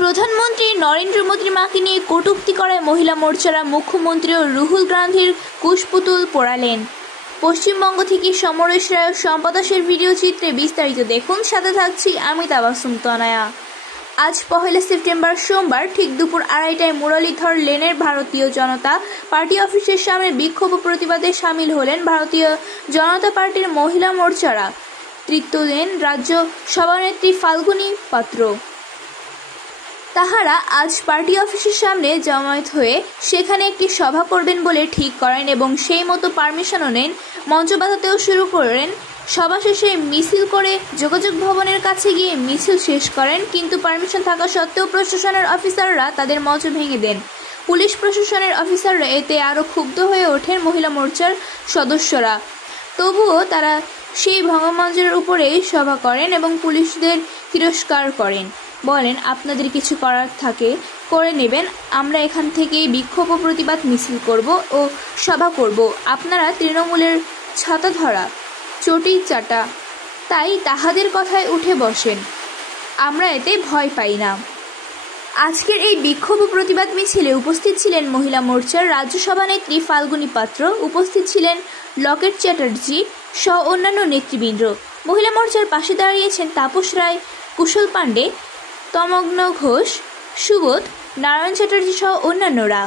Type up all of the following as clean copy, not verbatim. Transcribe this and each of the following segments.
প্রধানমন্ত্রী নরেন্দ্র মোদীর মাকে নিয়ে কটূক্তি করায় মহিলা মোর্চারা মুখ্যমন্ত্রী ও রাহুল গান্ধীর কুশপুতুল পোড়ালেন। পশ্চিমবঙ্গ থেকে সমরেশ রায় ও সম্পদা সের ভিডিও চিত্রে বিস্তারিত দেখুন। সাথে থাকছি আমি তাবাসসুম তনয়া। আজ 1 সেপ্টেম্বর সোমবার ঠিক দুপুর 2:30টায় মুরলীধর লেনের ভারতীয় জনতা পার্টি অফিসের সামনে বিক্ষোভ ও প্রতিবাদে সামিল হলেন ভারতীয় জনতা পার্টির মহিলা মোর্চারা। নেতৃত্ব দেন রাজ্য সভানেত্রী ফাল্গুনী পাত্র। তাহারা আজ পার্টি অফিসের সামনে জমায়েত হয়ে সেখানে একটি সভা করবেন বলে ঠিক করেন এবং সেই মতো পারমিশনও নেন। মঞ্চ বাঁধাতেও শুরু করেন। সভা শেষে মিছিল করে যোগাযোগ ভবনের কাছে গিয়ে মিছিল শেষ করেন, কিন্তু পারমিশন থাকা সত্ত্বেও প্রশাসনের অফিসাররা তাদের মঞ্চ ভেঙে দেন। পুলিশ প্রশাসনের অফিসাররা এতে আরও ক্ষুব্ধ হয়ে ওঠেন মহিলা মোর্চার সদস্যরা। তবুও তারা সেই ভঙ্গমঞ্চের উপরেই সভা করেন এবং পুলিশদের তিরস্কার করেন। বলেন, আপনাদের কিছু করার থাকে করে নেবেন, আমরা এখান থেকেই বিক্ষোভ ও প্রতিবাদ মিছিল করব ও সভা করব। আপনারা তৃণমূলের ছাতা ধরা চটি চাটা, তাই তাহাদের কথায় উঠে বসেন, আমরা এতে ভয় পাই না। আজকের এই বিক্ষোভ ও প্রতিবাদ মিছিলে উপস্থিত ছিলেন মহিলা মোর্চার রাজ্য সভানেত্রী ফাল্গুনী পাত্র, উপস্থিত ছিলেন লকেট চ্যাটার্জি সহ অন্যান্য নেতৃবৃন্দ। মহিলা মোর্চার পাশে দাঁড়িয়েছেন তাপস রায়, কুশল পাণ্ডে, তমগ্ন ঘোষ, সুবোধ, নারায়ণ চ্যাটার্জি সহ অন্যান্যরা।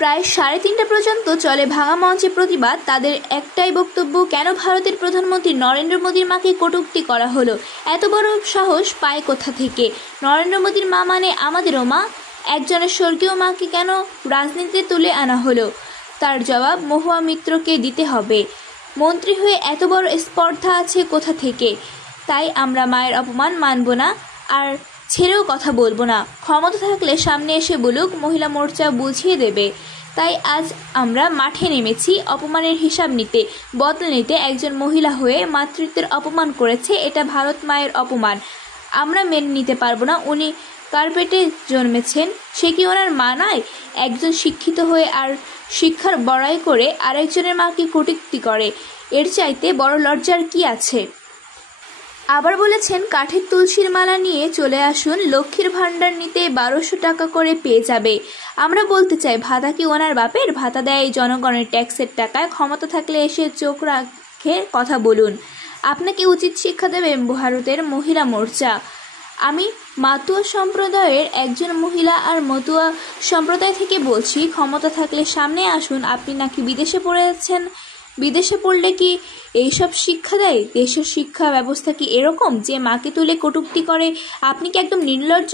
প্রায় 3:30টা পর্যন্ত চলে ভাঙা মঞ্চে প্রতিবাদ। তাদের একটাই বক্তব্য, কেন ভারতের প্রধানমন্ত্রী নরেন্দ্র মোদীর মাকে কটূক্তি করা হলো? এত বড় সাহস পায় কোথা থেকে? নরেন্দ্র মোদীর মা মানে আমাদেরও মা। একজনের স্বর্গীয় মাকে কেন রাজনীতিতে তুলে আনা হলো? তার জবাব মহুয়া মিত্রকে দিতে হবে। মন্ত্রী হয়ে এত বড় স্পর্ধা আছে কোথা থেকে? তাই আমরা মায়ের অপমান মানব না, আর ছেড়েও কথা বলবো না। ক্ষমতা থাকলে সামনে এসে বলুক, মহিলা মোর্চা বুঝিয়ে দেবে। তাই আজ আমরা মাঠে নেমেছি অপমানের হিসাব নিতে, বদলা নিতে। একজন মহিলা হয়ে মাতৃত্বের অপমান করেছে, এটা ভারত মায়ের অপমান। আমরা মেনে নিতে পারবো না। উনি কার্পেটে জন্মেছেন, সে কি ওনার মা নয়? একজন শিক্ষিত হয়ে আর শিক্ষার বড়াই করে আরেকজনের মাকে কটূক্তি করে, এর চাইতে বড় লজ্জার কি আছে? আবার বলেছেন, কাঠের তুলসীর মালা নিয়ে চলে আসুন, লক্ষ্মীর ভাণ্ডার নিতে 1200 টাকা করে পেয়ে যাবে। আমরা বলতে চাই, ভাতা কি ওনার বাপের? ভাতা দেয় জনগণের ট্যাক্সের টাকায়। ক্ষমতা থাকলে এসে চোখ রাখে কথা বলুন। আপনাকে উচিত শিক্ষা দেবে ভারতের মহিলা মোর্চা। আমি মাতুয়া সম্প্রদায়ের একজন মহিলা আর মতুয়া সম্প্রদায় থেকে বলছি, ক্ষমতা থাকলে সামনে আসুন। আপনি নাকি বিদেশে পড়ে যাচ্ছেন, বিদেশে পড়লে কি এইসব শিক্ষা দেয়? দেশের শিক্ষা ব্যবস্থা কি এরকম যে মাকে তুলে কটূক্তি করে? আপনি কি একদম নির্লজ্জ?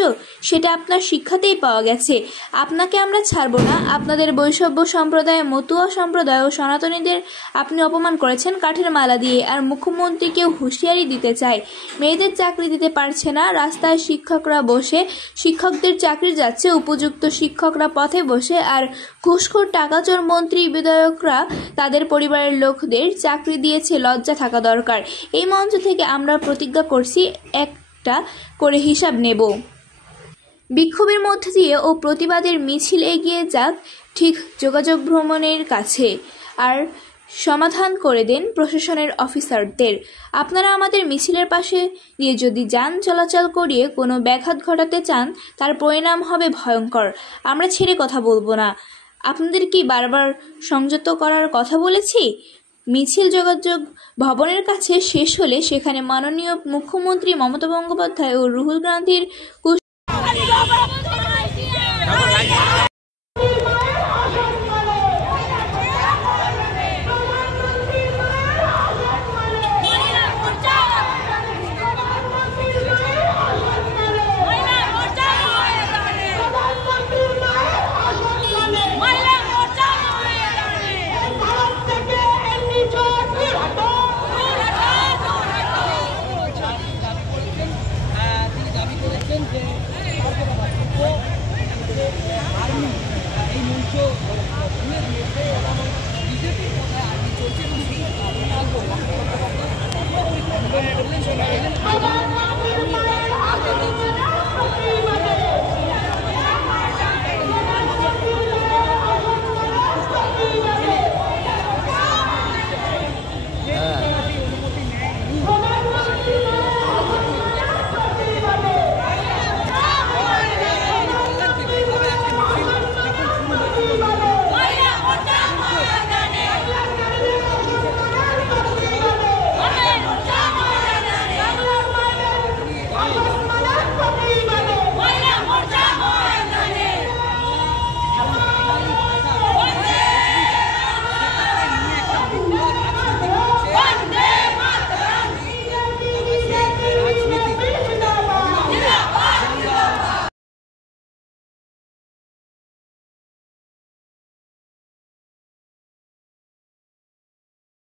সেটা আপনার শিক্ষাতেই পাওয়া গেছে। আপনাকে আমরা ছাড়ব না। আপনাদের বৈষম্য সম্প্রদায়, মতুয়া সম্প্রদায় ও সনাতনীদের আপনি অপমান করেছেন কাঠের মালা দিয়ে। আর মুখ্যমন্ত্রীকেও হুঁশিয়ারি দিতে চাই, মেয়েদের চাকরি দিতে পারছে না, রাস্তায় শিক্ষকরা বসে, শিক্ষকদের চাকরি যাচ্ছে, উপযুক্ত শিক্ষকরা পথে বসে, আর ঘুষখোর টাকাচোর মন্ত্রী বিধায়করা তাদের পরিবারের লোকদের চাকরি দিয়েছে। লজ্জা থাকা দরকার। এই মঞ্চ থেকে আমরা প্রতিজ্ঞা করছি, একটা করে হিসাব নেব। বিক্ষোভের মধ্য দিয়ে ও প্রতিবাদের মিছিল এগিয়ে যাক ঠিক যোগাযোগ ভ্রমণের কাছে, আর সমাধান করে দেন প্রশাসনের অফিসারদের। আপনারা আমাদের মিছিলের পাশে দিয়ে যদি যান চলাচল করিয়ে কোনো ব্যাঘাত ঘটাতে চান, তার পরিণাম হবে ভয়ঙ্কর। আমরা ছেড়ে কথা বলবো না। আপনাদের কি বারবার সংযত করার কথা বলেছি? মিছিল যোগাযোগ ভবনের কাছে শেষ হলে সেখানে মাননীয় মুখ্যমন্ত্রী মমতা বন্দ্যোপাধ্যায় ও রাহুল গান্ধীর বিজেপি